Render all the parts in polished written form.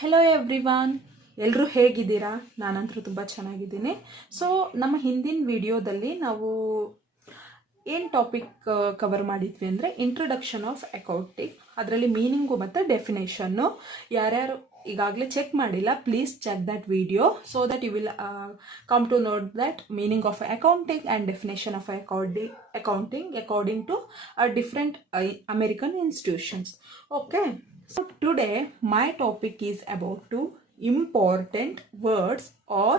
Hello everyone, ಎಲ್ಲರೂ ಹೇಗಿದ್ದೀರಾ? ನಾನಂತರೂ ತುಂಬ ಚೆನ್ನಾಗಿದ್ದೀನಿ. ಸೊ ನಮ್ಮ ಹಿಂದಿನ ವಿಡಿಯೋದಲ್ಲಿ ನಾವು ಏನು ಟಾಪಿಕ್ ಕವರ್ ಮಾಡಿದ್ವಿ ಅಂದರೆ ಇಂಟ್ರೊಡಕ್ಷನ್ ಆಫ್ ಅಕೌಂಟಿಂಗ್. ಅದರಲ್ಲಿ ಮೀನಿಂಗು ಮತ್ತು ಡೆಫಿನೇಷನ್ನು. ಯಾರ್ಯಾರು ಈಗಾಗಲೇ ಚೆಕ್ ಮಾಡಿಲ್ಲ, please check that video so that you will come to note that meaning of accounting and definition of accounting according to different American institutions. Okay. So today my topic is about two important words or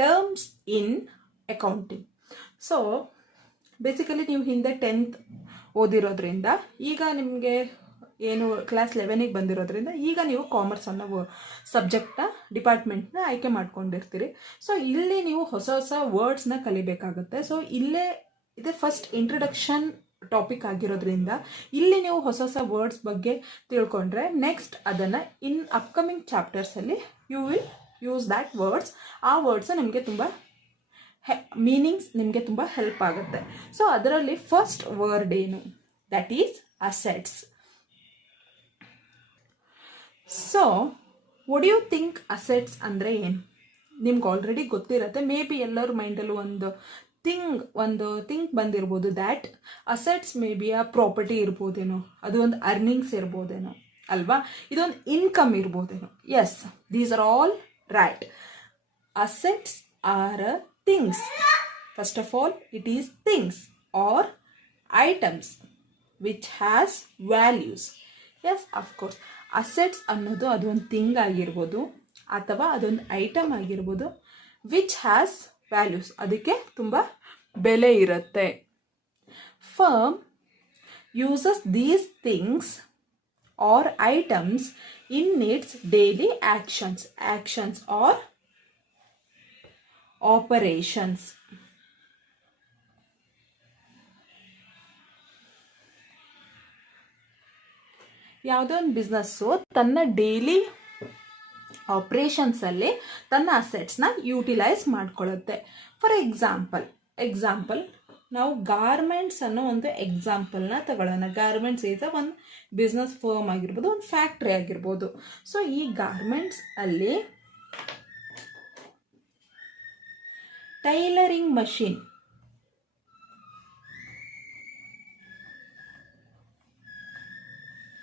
terms in accounting. So basically ನೀವು ಹಿಂದೆ 10th ಓದಿರೋದ್ರಿಂದ ಈಗ ನಿಮಗೆ ಏನು class 11ಗೆ ಬಂದಿರೋದ್ರಿಂದ ಈಗ ನೀವು commerce ಅನ್ನೋ ಸಬ್ಜೆಕ್ಟ್ನ ಡಿಪಾರ್ಟ್ಮೆಂಟ್ನ ಆಯ್ಕೆ ಮಾಡ್ಕೊಂಡಿರ್ತೀರಿ. ಸೊ ಇಲ್ಲಿ ನೀವು ಹೊಸ ಹೊಸ ವರ್ಡ್ಸ್ನ ಕಲಿಬೇಕಾಗುತ್ತೆ. ಸೊ ಇಲ್ಲೇ ಇದೆ ಫಸ್ಟ್ ಇಂಟ್ರಡಕ್ಷನ್ ಟಾಪಿಕ್ ಆಗಿರೋದ್ರಿಂದ ಇಲ್ಲಿ ನೀವು ಹೊಸ ಹೊಸ ವರ್ಡ್ಸ್ ಬಗ್ಗೆ ತಿಳ್ಕೊಂಡ್ರೆ ನೆಕ್ಸ್ಟ್ ಅದನ್ನು ಇನ್ ಅಪ್ಕಮಿಂಗ್ ಚಾಪ್ಟರ್ಸಲ್ಲಿ you will use that words. ಆ ವರ್ಡ್ಸ್ ನಿಮಗೆ ತುಂಬ ಮೀನಿಂಗ್ಸ್ ನಿಮಗೆ ತುಂಬ ಹೆಲ್ಪ್ ಆಗುತ್ತೆ. ಸೊ ಅದರಲ್ಲಿ ಫಸ್ಟ್ ವರ್ಡ್ ಏನು? That is assets. So what you think assets ಅಂದರೆ ಏನು? ನಿಮ್ಗೆ ಆಲ್ರೆಡಿ ಗೊತ್ತಿರುತ್ತೆ. ಮೇ ಬಿ ಎಲ್ಲರ ಮೈಂಡಲ್ಲೂ ಒಂದು ಥಿಂಕ್ ಬಂದಿರ್ಬೋದು that assets may be a property ಇರ್ಬೋದೇನೋ, ಅದು ಒಂದು ಅರ್ನಿಂಗ್ಸ್ ಇರ್ಬೋದೇನೋ ಅಲ್ವಾ, ಇದೊಂದು ಇನ್ಕಮ್ ಇರ್ಬೋದೇನೋ. Yes, these are all right. Assets are things. First of all it is things R items which has values. Yes, of course assets ಅನ್ನೋದು ಅದೊಂದು ಥಿಂಗ್ ಆಗಿರ್ಬೋದು ಅಥವಾ ಅದೊಂದು ಐಟಮ್ ಆಗಿರ್ಬೋದು ವಿಚ್ ಹ್ಯಾಸ್ ವ್ಯಾಲ್ಯೂಸ್, ಅದಕ್ಕೆ ತುಂಬ ಬೆಲೆ ಇರುತ್ತೆ. Firm uses these things R items in its daily actions or operations. ಯಾವುದೋ ಒಂದು ಬಿಸ್ನೆಸ್ಸು ತನ್ನ ಡೈಲಿ ಆಪ್ರೇಷನ್ಸಲ್ಲಿ ತನ್ನ ಅಸೆಟ್ಸ್ನ ಯೂಟಿಲೈಸ್ ಮಾಡ್ಕೊಳ್ಳುತ್ತೆ. ಫಾರ್ ಎಕ್ಸಾಂಪಲ್ ನಾವು ಗಾರ್ಮೆಂಟ್ಸ್ ಅನ್ನೋ ಒಂದು ಎಕ್ಸಾಂಪಲ್ನ ತಗೊಳ್ಳೋಣ. ಗಾರ್ಮೆಂಟ್ಸ್ ಈಸ್ ಒಂದು ಬಿಸ್ನೆಸ್ ಫರ್ಮ್ ಆಗಿರ್ಬೋದು, ಒಂದು ಫ್ಯಾಕ್ಟ್ರಿ ಆಗಿರ್ಬೋದು. ಸೊ ಈ ಗಾರ್ಮೆಂಟ್ಸ್ ಅಲ್ಲಿ ಟೈಲರಿಂಗ್ ಮಷೀನ್,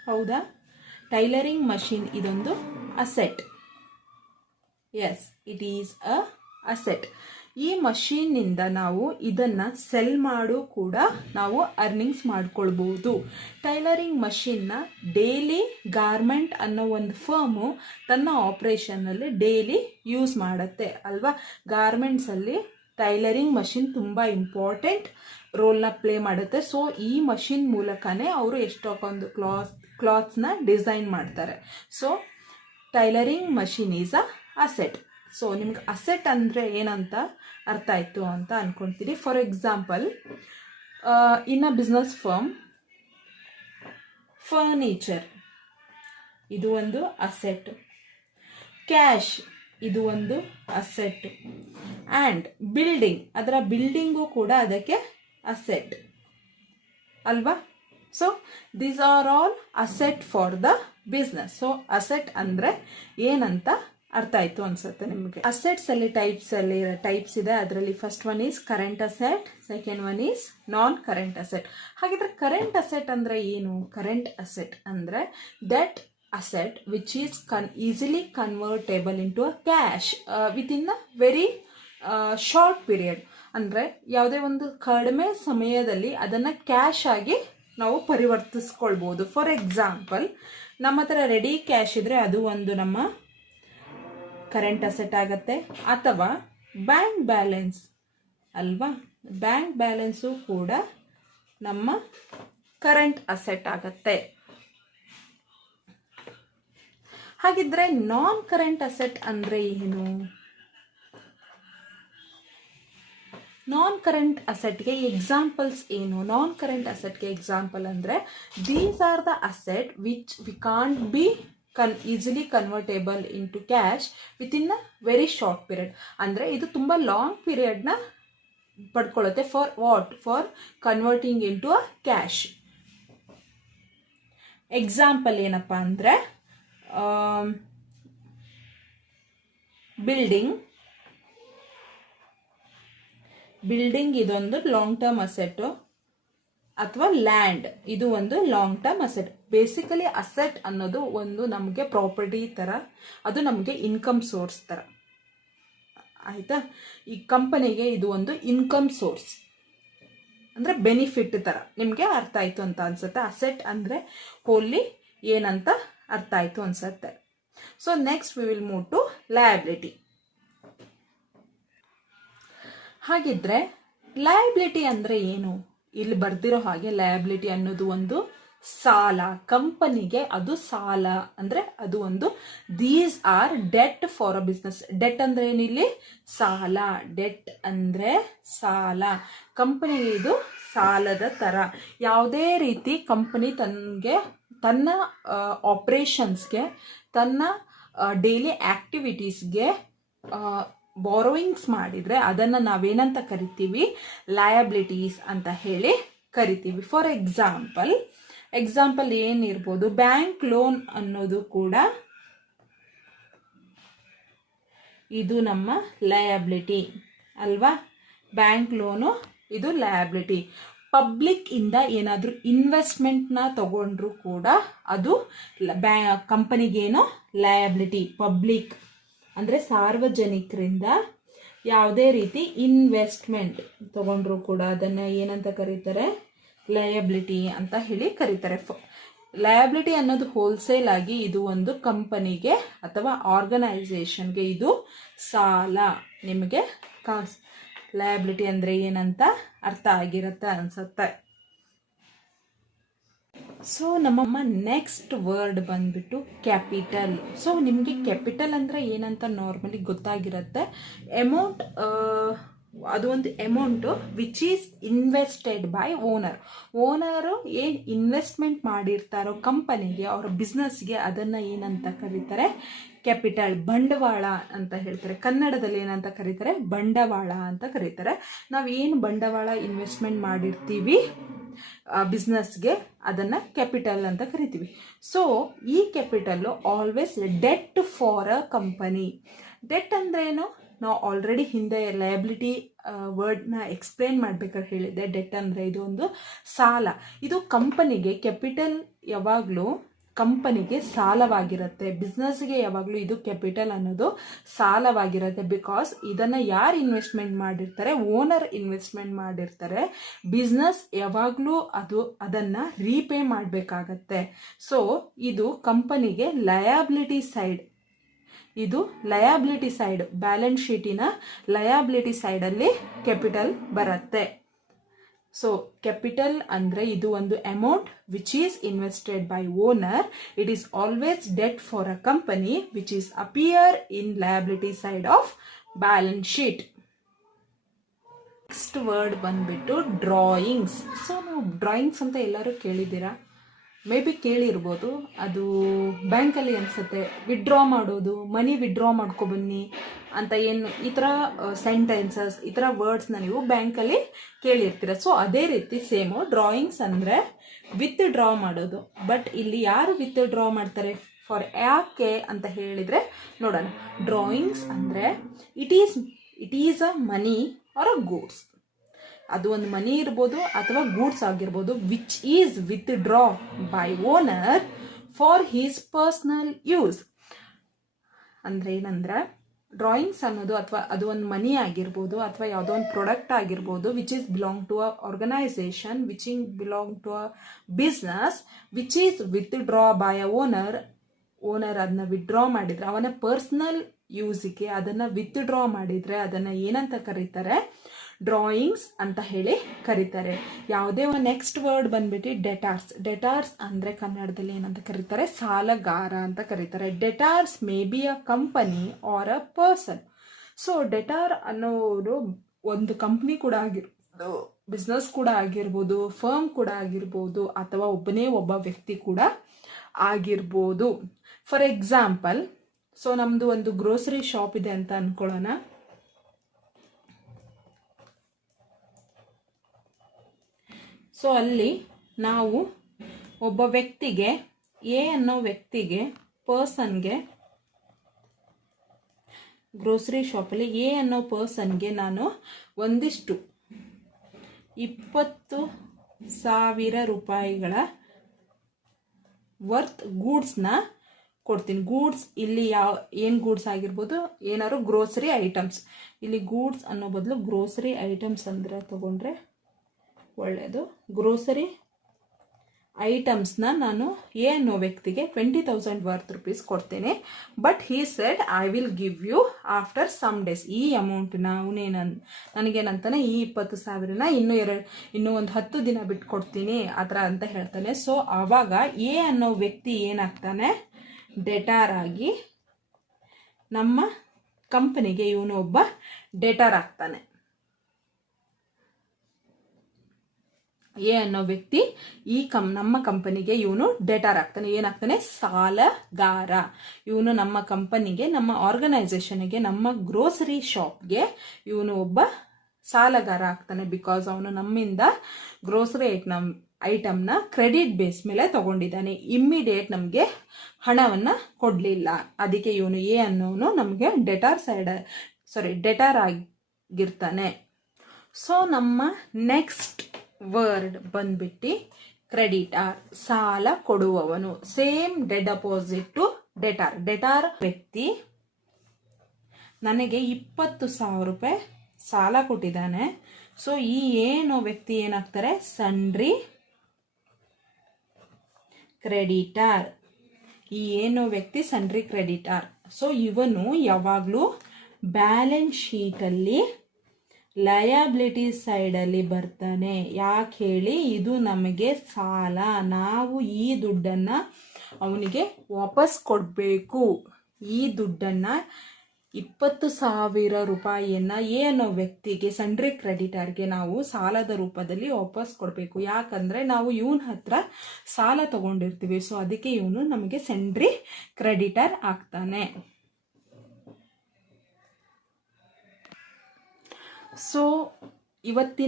ಹೌದಾ? ಟೈಲರಿಂಗ್ ಮಷೀನ್ ಇದೊಂದು asset. Yes, it is a asset. ಈ ಮಷೀನ್ನಿಂದ ನಾವು ಇದನ್ನು ಸೆಲ್ ಮಾಡು ಕೂಡ ನಾವು ಅರ್ನಿಂಗ್ಸ್ ಮಾಡ್ಕೊಳ್ಬೋದು. ಟೈಲರಿಂಗ್ ಮಷೀನ್ನ ಡೈಲಿ ಗಾರ್ಮೆಂಟ್ ಅನ್ನೋ ಒಂದು ಫರ್ಮು ತನ್ನ ಆಪ್ರೇಷನ್ನಲ್ಲಿ ಡೈಲಿ ಯೂಸ್ ಮಾಡುತ್ತೆ ಅಲ್ವಾ. ಗಾರ್ಮೆಂಟ್ಸಲ್ಲಿ ಟೈಲರಿಂಗ್ ಮಷೀನ್ ತುಂಬ ಇಂಪಾರ್ಟೆಂಟ್ ರೋಲ್ನ ಪ್ಲೇ ಮಾಡುತ್ತೆ. ಸೊ ಈ ಮಷೀನ್ ಮೂಲಕನೇ ಅವರು ಎಷ್ಟೊಂದು ಕ್ಲಾತ್ಸ್ನ ಡಿಸೈನ್ ಮಾಡ್ತಾರೆ. So tailoring machine is a asset. So ನಿಮ್ಗೆ ಅಸೆಟ್ ಅಂದರೆ ಏನಂತ ಅರ್ಥ ಆಯಿತು ಅಂತ ಅಂದ್ಕೊಳ್ತೀರಿ. For example, in a business firm, furniture ಇದು ಒಂದು ಅಸೆಟ್, ಕ್ಯಾಶ್ ಇದು ಒಂದು ಅಸೆಟ್, ಆ್ಯಂಡ್ ಬಿಲ್ಡಿಂಗ್, ಅದರ ಬಿಲ್ಡಿಂಗು ಕೂಡ ಅದಕ್ಕೆ ಅಸೆಟ್ ಅಲ್ವಾ. So these are all asset for the business. So asset ಅಂದರೆ ಏನಂತ ಅರ್ಥ ಆಯಿತು ಅನ್ಸುತ್ತೆ ನಿಮಗೆ. ಅಸೆಟ್ಸ್ ಅಲ್ಲಿ ಟೈಪ್ಸ್ ಇದೆ. ಅದರಲ್ಲಿ first one is current asset, second one is non current asset. ಹಾಗಿದ್ರೆ ಕರೆಂಟ್ ಅಸೆಟ್ ಅಂದರೆ ಏನು? ಕರೆಂಟ್ ಅಸೆಟ್ ಅಂದರೆ that asset which is easily convertible into a cash within a very short period. ಅಂದರೆ ಯಾವುದೇ ಒಂದು ಕಡಿಮೆ ಸಮಯದಲ್ಲಿ ಅದನ್ನು ಕ್ಯಾಶ್ ಆಗಿ ನಾವು ಪರಿವರ್ತಿಸ್ಕೊಳ್ಬೋದು. ಫಾರ್ ಎಕ್ಸಾಂಪಲ್, ನಮ್ಮ ಹತ್ರ ರೆಡಿ ಕ್ಯಾಶ್ ಇದ್ರೆ ಅದು ಒಂದು ನಮ್ಮ ಕರೆಂಟ್ ಅಸೆಟ್ ಆಗತ್ತೆ. ಅಥವಾ ಬ್ಯಾಂಕ್ ಬ್ಯಾಲೆನ್ಸ್ ಅಲ್ವಾ, ಬ್ಯಾಂಕ್ ಬ್ಯಾಲೆನ್ಸು ಕೂಡ ನಮ್ಮ ಕರೆಂಟ್ ಅಸೆಟ್ ಆಗತ್ತೆ. ಹಾಗಿದ್ರೆ ನಾನ್ ಕರೆಂಟ್ ಅಸೆಟ್ ಅಂದರೆ ಏನು? ನಾನ್ ಕರೆಂಟ್ ಅಸೆಟ್ಗೆ ಎಕ್ಸಾಂಪಲ್ಸ್ ಏನು? ನಾನ್ ಕರೆಂಟ್ ಅಸೆಟ್ಗೆ ಎಕ್ಸಾಂಪಲ್ ಅಂದರೆ these are the asset which we can't be easily convertible into cash within a very short period. ಅಂದರೆ ಇದು ತುಂಬ ಲಾಂಗ್ ಪೀರಿಯಡ್ನ ಪಡ್ಕೊಳ್ಳುತ್ತೆ. For what? For converting into a cash. Example ಏನಪ್ಪ ಅಂದರೆ building ಇದೊಂದು ಲಾಂಗ್ ಟರ್ಮ್ ಅಸೆಟ್, ಅಥವಾ land ಇದು ಒಂದು long term asset. Basically asset ಅನ್ನೋದು ಒಂದು ನಮಗೆ ಪ್ರಾಪರ್ಟಿ ತರ, ಅದು ನಮಗೆ ಇನ್ಕಮ್ ಸೋರ್ಸ್ ತರ, ಆಯ್ತಾ. ಈ ಕಂಪನಿಗೆ ಇದು ಒಂದು ಇನ್ಕಮ್ ಸೋರ್ಸ್ ಅಂದ್ರೆ ಬೆನಿಫಿಟ್ ತರ. ನಿಮ್ಗೆ ಅರ್ಥ ಆಯ್ತು ಅಂತ ಅನ್ಸುತ್ತೆ. ಅಸೆಟ್ ಅಂದ್ರೆ ಹೋಲಿ ಏನಂತ ಅರ್ಥ ಆಯ್ತು ಅನ್ಸುತ್ತೆ. So next we will move to liability. ಹಾಗಿದ್ರೆ ಲಯಬಿಲಿಟಿ ಅಂದ್ರೆ ಏನು? ಇಲ್ಲಿ ಬರ್ದಿರೋ ಹಾಗೆ ಲಯಬಿಲಿಟಿ ಅನ್ನೋದು ಒಂದು ಸಾಲ, ಕಂಪನಿಗೆ ಅದು ಸಾಲ ಅಂದ್ರೆ ಅದು ಒಂದು these are debt for a business. Debt ಅಂದ್ರೆ ಏನಿಲ್ಲಿ? ಸಾಲ. ಡೆಟ್ ಅಂದ್ರೆ ಸಾಲ. ಕಂಪನಿಗೆ ಇದು ಸಾಲದ ತರ. ಯಾವುದೇ ರೀತಿ ಕಂಪನಿ ತನ್ನ ಆಪರೇಷನ್ಸ್ಗೆ, ತನ್ನ ಡೈಲಿ ಆಕ್ಟಿವಿಟೀಸ್ಗೆ ಬಾರೋಯಿಂಗ್ಸ್ ಮಾಡಿದ್ರೆ ಅದನ್ನ ನಾವೇನಂತ ಕರಿತೀವಿ? ಲಯಬಿಲಿಟೀಸ್ ಅಂತ ಹೇಳಿ ಕರಿತೀವಿ. ಫಾರ್ ಎಕ್ಸಾಂಪಲ್ ಏನಿರ್ಬೋದು? ಬ್ಯಾಂಕ್ ಲೋನ್ ಅನ್ನೋದು ಕೂಡ ಇದು ನಮ್ಮ ಲಯಬಿಲಿಟಿ ಅಲ್ವಾ? ಬ್ಯಾಂಕ್ ಲೋನು ಇದು ಲಯಬಿಲಿಟಿ. ಪಬ್ಲಿಕ್ ಇಂದ ಏನಾದರೂ ಇನ್ವೆಸ್ಟ್ಮೆಂಟ್ನ ತಗೊಂಡ್ರು ಕೂಡ ಅದು ಕಂಪನಿಗೇನೋ ಲಯಬಿಲಿಟಿ. ಪಬ್ಲಿಕ್ ಅಂದರೆ ಸಾರ್ವಜನಿಕರಿಂದ ಯಾವುದೇ ರೀತಿ ಇನ್ವೆಸ್ಟ್ಮೆಂಟ್ ತಗೊಂಡ್ರು ಕೂಡ ಅದನ್ನು ಏನಂತ ಕರೀತಾರೆ? ಲಯಬಿಲಿಟಿ ಅಂತ ಹೇಳಿ ಕರೀತಾರೆ. ಲಯಬಿಲಿಟಿ ಅನ್ನೋದು ಹೋಲ್ಸೇಲ್ ಆಗಿ ಇದು ಒಂದು ಕಂಪನಿಗೆ ಅಥವಾ ಆರ್ಗನೈಸೇಷನ್ಗೆ ಇದು ಸಾಲ. ನಿಮಗೆ ಲಯಬಿಲಿಟಿ ಅಂದ್ರೆ ಏನಂತ ಅರ್ಥ ಆಗಿರುತ್ತೆ ಅನ್ಸುತ್ತೆ. ಸೊ ನಮ್ಮ ನೆಕ್ಸ್ಟ್ ವರ್ಡ್ ಬಂದ್ಬಿಟ್ಟು ಕ್ಯಾಪಿಟಲ್. ಸೊ ನಿಮಗೆ ಕ್ಯಾಪಿಟಲ್ ಅಂದ್ರೆ ಏನಂತ ನಾರ್ಮಲಿ ಗೊತ್ತಾಗಿರುತ್ತೆ. ಅಮೌಂಟ್, ಅದು ಒಂದು amount which is invested by owner ಏನು ಇನ್ವೆಸ್ಟ್ಮೆಂಟ್ ಮಾಡಿರ್ತಾರೋ ಕಂಪನಿಗೆ, ಅವರ ಬಿಸ್ನೆಸ್ಗೆ, ಅದನ್ನ ಏನಂತ ಕರೀತಾರೆ? ಕ್ಯಾಪಿಟಲ್. ಬಂಡವಾಳ ಅಂತ ಹೇಳ್ತಾರೆ. ಕನ್ನಡದಲ್ಲಿ ಏನಂತ ಕರೀತಾರೆ? ಬಂಡವಾಳ ಅಂತ ಕರೀತಾರೆ. ನಾವೇನು ಬಂಡವಾಳ ಇನ್ವೆಸ್ಟ್ಮೆಂಟ್ ಮಾಡಿರ್ತೀವಿ ಬಿಸ್ನೆಸ್ಗೆ, ಅದನ್ನ ಕ್ಯಾಪಿಟಲ್ ಅಂತ ಕರಿತೀವಿ. ಸೊ ಈ capital always debt for a company. Debt ಅಂದ್ರೆ ಏನು? ನಾವು ಆಲ್ರೆಡಿ ಹಿಂದೆ ಲಯಬಿಲಿಟಿ ವರ್ಡ್ನ ಎಕ್ಸ್ಪ್ಲೇನ್ ಮಾಡ್ಬೇಕಾದ್ರೆ ಹೇಳಿದೆ. ಡೆಟ್ ಅಂದರೆ ಇದು ಒಂದು ಸಾಲ. ಇದು ಕಂಪನಿಗೆ, ಕ್ಯಾಪಿಟಲ್ ಯಾವಾಗಲೂ ಕಂಪನಿಗೆ ಸಾಲವಾಗಿರುತ್ತೆ. ಬಿಸ್ನೆಸ್ಗೆ ಯಾವಾಗಲೂ ಇದು ಕ್ಯಾಪಿಟಲ್ ಅನ್ನೋದು ಸಾಲವಾಗಿರುತ್ತೆ. ಬಿಕಾಸ್ ಇದನ್ನು ಯಾರು ಇನ್ವೆಸ್ಟ್ಮೆಂಟ್ ಮಾಡಿರ್ತಾರೆ? ಓನರ್ ಇನ್ವೆಸ್ಟ್ಮೆಂಟ್ ಮಾಡಿರ್ತಾರೆ. ಬಿಸ್ನೆಸ್ ಯಾವಾಗಲೂ ಅದನ್ನು ರೀಪೇ ಮಾಡಬೇಕಾಗತ್ತೆ. ಸೊ ಇದು ಕಂಪನಿಗೆ ಲಯಬಿಲಿಟಿ ಸೈಡ್. ಇದು ಲಯಬಿಲಿಟಿ ಸೈಡ್, ಬ್ಯಾಲೆನ್ಸ್ ಶೀಟಿನ ಲಯಬಿಲಿಟಿ ಸೈಡಲ್ಲಿ ಕ್ಯಾಪಿಟಲ್ ಬರುತ್ತೆ. ಸೊ ಕ್ಯಾಪಿಟಲ್ ಅಂದರೆ ಇದು ಒಂದು amount which is invested by owner. It is always debt for a company which is appear in liability side of balance sheet. Next word ಬಂದ್ಬಿಟ್ಟು drawings. So ನಾವು drawings ಅಂತ ಎಲ್ಲರೂ ಕೇಳಿದ್ದೀರಾ? ಮೇ ಬಿ ಕೇಳಿರ್ಬೋದು. ಅದು ಬ್ಯಾಂಕಲ್ಲಿ ಅನಿಸುತ್ತೆ ವಿಡ್ರಾ ಮಾಡೋದು, ಮನಿ ವಿಡ್ರಾ ಮಾಡ್ಕೊಬನ್ನಿ ಅಂತ ಏನು ಈ ಥರ ಸೆಂಟೆನ್ಸಸ್, ಈ ಥರ ವರ್ಡ್ಸ್ನ ನೀವು ಬ್ಯಾಂಕಲ್ಲಿ ಕೇಳಿರ್ತೀರ. ಸೊ ಅದೇ ರೀತಿ ಸೇಮು ಡ್ರಾಯಿಂಗ್ಸ್ ಅಂದರೆ ವಿತ್ ಡ್ರಾ ಮಾಡೋದು. ಬಟ್ ಇಲ್ಲಿ ಯಾರು ವಿತ್ ಡ್ರಾ ಮಾಡ್ತಾರೆ? ಫಾರ್ ಯಾಕೆ ಅಂತ ಹೇಳಿದರೆ ನೋಡೋಣ. ಡ್ರಾಯಿಂಗ್ಸ್ ಅಂದರೆ it is a money or a goods. ಅದು ಒಂದು ಮನಿ ಇರ್ಬೋದು ಅಥವಾ ಗೂಡ್ಸ್ ಆಗಿರ್ಬೋದು, which is withdraw by owner for his personal use. ಅಂದರೆ ಏನಂದ್ರೆ ಡ್ರಾಯಿಂಗ್ಸ್ ಅನ್ನೋದು ಅಥವಾ ಅದು ಒಂದು ಮನಿ ಆಗಿರ್ಬೋದು ಅಥವಾ ಯಾವುದೋ ಒಂದು ಪ್ರಾಡಕ್ಟ್ ಆಗಿರ್ಬೋದು, which is belong to a organisation, which is belong to a business, which is withdraw by a owner ಅದನ್ನ ವಿತ್ಡ್ರಾ ಮಾಡಿದ್ರೆ, ಅವನ ಪರ್ಸನಲ್ ಯೂಸಿಗೆ ಅದನ್ನು ವಿತ್ ಡ್ರಾ ಮಾಡಿದರೆ ಅದನ್ನು ಏನಂತ ಕರೀತಾರೆ? ಡ್ರಾಯಿಂಗ್ಸ್ ಅಂತ ಹೇಳಿ ಕರೀತಾರೆ. ಯಾವುದೇ ಒಂದು ನೆಕ್ಸ್ಟ್ ವರ್ಡ್ ಬಂದ್ಬಿಟ್ಟು ಡೆಟಾರ್ಸ್. ಡೆಟಾರ್ಸ್ ಅಂದರೆ ಕನ್ನಡದಲ್ಲಿ ಏನಂತ ಕರೀತಾರೆ? ಸಾಲಗಾರ ಅಂತ ಕರೀತಾರೆ. Debtors may be a company or a person. So debtor ಅನ್ನೋರು ಒಂದು ಕಂಪ್ನಿ ಕೂಡ ಆಗಿರ್ಬೋದು, ಬಿಸ್ನೆಸ್ ಕೂಡ ಆಗಿರ್ಬೋದು, ಫರ್ಮ್ ಕೂಡ ಆಗಿರ್ಬೋದು, ಅಥವಾ ಒಬ್ಬ ವ್ಯಕ್ತಿ ಕೂಡ ಆಗಿರ್ಬೋದು. ಫಾರ್ ಎಕ್ಸಾಂಪಲ್, ಸೊ ನಮ್ಮದು ಒಂದು ಗ್ರೋಸರಿ ಶಾಪ್ ಇದೆ ಅಂತ ಅಂದ್ಕೊಳ್ಳೋಣ. ಸೊ ಅಲ್ಲಿ ನಾವು ಒಬ್ಬ ವ್ಯಕ್ತಿಗೆ, ಎ ಅನ್ನೋ ವ್ಯಕ್ತಿಗೆ, ಪರ್ಸನ್ಗೆ ಗ್ರೋಸರಿ ಶಾಪಲ್ಲಿ ಎ ಅನ್ನೋ ಪರ್ಸನ್ಗೆ ನಾನು ಒಂದಿಷ್ಟು 20,000 ರೂಪಾಯಿಗಳ ವರ್ತ್ ಗೂಡ್ಸ್ನ ಕೊಡ್ತೀನಿ. ಗೂಡ್ಸ್ ಇಲ್ಲಿ ಏನು ಗೂಡ್ಸ್ ಆಗಿರ್ಬೋದು, ಏನಾದ್ರು ಗ್ರೋಸರಿ ಐಟಮ್ಸ್. ಇಲ್ಲಿ ಗೂಡ್ಸ್ ಅನ್ನೋ ಬದಲು ಗ್ರೋಸರಿ ಐಟಮ್ಸ್ ಅಂದರೆ ತಗೊಂಡ್ರೆ ಒಳ್ಳೆಯದು. ಗ್ರೋಸರಿ ಐಟಮ್ಸ್ನ ನಾನು ಎ ಅನ್ನೋ ವ್ಯಕ್ತಿಗೆ 20,000 ವರ್ತ್ ರುಪೀಸ್ ಕೊಡ್ತೇನೆ. But he said I will give you after some days. ಈ ಅಮೌಂಟ್ನ ನನಗೇನಂತಾನೆ ಈ 20,000ನ ಇನ್ನೂ ಒಂದು 10 ದಿನ ಬಿಟ್ಟು ಕೊಡ್ತೀನಿ ಆ ಥರ ಅಂತ ಹೇಳ್ತಾನೆ. ಸೊ ಆವಾಗ ಎ ಅನ್ನೋ ವ್ಯಕ್ತಿ ಏನಾಗ್ತಾನೆ, ಡೆಟಾರ್ ಆಗಿ ನಮ್ಮ ಕಂಪನಿಗೆ ಇವನು ಒಬ್ಬ ಡೆಟಾರ್ ಆಗ್ತಾನೆ. ಎ ಅನ್ನೋ ವ್ಯಕ್ತಿ ನಮ್ಮ ಕಂಪನಿಗೆ ಇವನು ಡೆಟಾರ್ ಆಗ್ತಾನೆ. ಏನಾಗ್ತಾನೆ, ಸಾಲಗಾರ. ಇವನು ನಮ್ಮ ಕಂಪನಿಗೆ, ನಮ್ಮ ಆರ್ಗನೈಸೇಷನ್ಗೆ, ನಮ್ಮ ಗ್ರೋಸರಿ ಶಾಪ್ಗೆ ಇವನು ಒಬ್ಬ ಸಾಲಗಾರ ಆಗ್ತಾನೆ. ಬಿಕಾಸ್ ಅವನು ನಮ್ಮಿಂದ ಗ್ರೋಸರಿ ಐಟಮ್ನ ಕ್ರೆಡಿಟ್ ಬೇಸ್ ಮೇಲೆ ತಗೊಂಡಿದ್ದಾನೆ. ಇಮ್ಮಿಡಿಯೇಟ್ ನಮಗೆ ಹಣವನ್ನು ಕೊಡಲಿಲ್ಲ. ಅದಕ್ಕೆ ಇವನು ಎ ಅನ್ನೋನು ನಮಗೆ ಡೆಟಾರ್ ಆಗಿರ್ತಾನೆ. ಸೊ ನಮ್ಮ ನೆಕ್ಸ್ಟ್ ವರ್ಡ್ ಬಂದ್ಬಿಟ್ಟು ಕ್ರೆಡಿಟಾರ್, ಸಾಲ ಕೊಡುವವನು. ಸೇಮ್ ಡೆಡ್ ಅಪೋಸಿಟ್ ಟು ಡೆಟಾರ್. ಡೆಟಾರ್ ವ್ಯಕ್ತಿ ನನಗೆ 20,000 ರೂಪಾಯಿ ಸಾಲ ಕೊಟ್ಟಿದ್ದಾನೆ. ಸೊ ಈ ಏನೋ ವ್ಯಕ್ತಿ ಏನಾಗ್ತಾರೆ, ಸನ್ರಿ ಕ್ರೆಡಿಟಾರ್. ಈ ಏನೋ ವ್ಯಕ್ತಿ ಸನ್ರಿ ಕ್ರೆಡಿಟಾರ್. ಸೊ ಇವನು ಯಾವಾಗಲೂ ಬ್ಯಾಲೆನ್ಸ್ ಶೀಟಲ್ಲಿ ಲಯಬಿಲಿಟಿ ಸೈಡಲ್ಲಿ ಬರ್ತಾನೆ. ಯಾಕೆ ಹೇಳಿ, ಇದು ನಮಗೆ ಸಾಲ, ನಾವು ಈ ದುಡ್ಡನ್ನು ಅವನಿಗೆ ವಾಪಸ್ ಕೊಡಬೇಕು. ಈ ದುಡ್ಡನ್ನು 20,000 ರೂಪಾಯಿಯನ್ನು ಏನೋ ವ್ಯಕ್ತಿಗೆ, ಸನ್ರಿ ಕ್ರೆಡಿಟರ್ಗೆ ನಾವು ಸಾಲದ ರೂಪದಲ್ಲಿ ವಾಪಸ್ ಕೊಡಬೇಕು. ಯಾಕಂದರೆ ನಾವು ಇವನ ಹತ್ರ ಸಾಲ ತಗೊಂಡಿರ್ತೀವಿ. ಸೊ ಅದಕ್ಕೆ ಇವನು ನಮಗೆ ಸನ್ರಿ ಕ್ರೆಡಿಟರ್ ಆಗ್ತಾನೆ. ಸೊ ಇವತ್ತಿನ